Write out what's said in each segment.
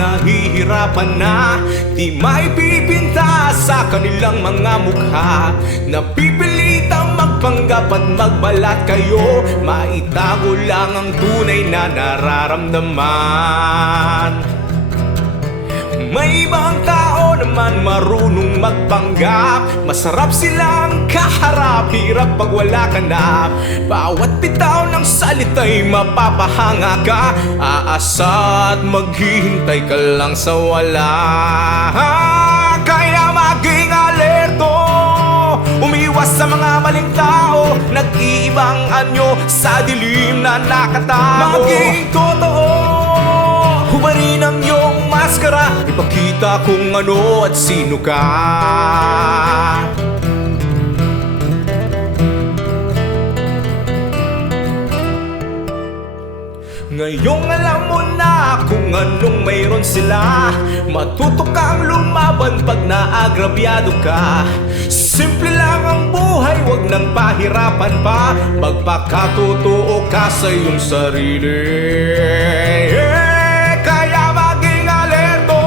nahihirapan na, di maipipinta sa kanilang mga mukha. Napipilitang magpanggap at magbalat kayo, maitago lang ang tunay na nararamdaman. May ibang tao naman marunong magpanggap, masarap silang kaharap, hirap pag wala ka na. Bawat bitaw ng salita'y mapapahanga ka, aasa at maghihintay ka lang sa wala. Kaya maging alerto, umiwas sa mga maling tao, nag-iibang anyo sa dilim na nakatago. Maging totoo, hubarin ang iyong maskara, ipakita kung ano at sino ka. Ngayong alam mo na kung anong mayroon sila, matuto kang lumaban pag naagrabyado ka. Simple lang ang buhay, wag nang pahirapan pa, magpakatotoo ka sa iyong sarili. Kaya maging alerto,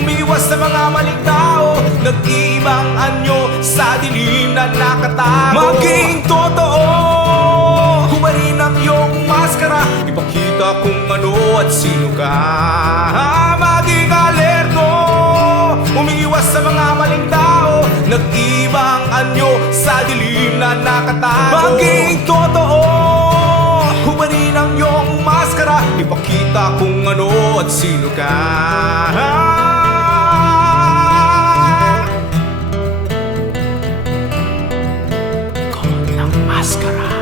umiwas sa mga maling tao, nag-iibang anyo sa dilim na nakatago. Maging totoo, hubarin ang iyong maskara, ipakita kung ano at sino ka. Maging alerto, umiwas sa mga maling tao, nag-iibang anyo sa dilim na nakatago. Maging totoo, hubarin ang iyong maskara, ipakita kung ano at sino ka. Ikaw ang maskara.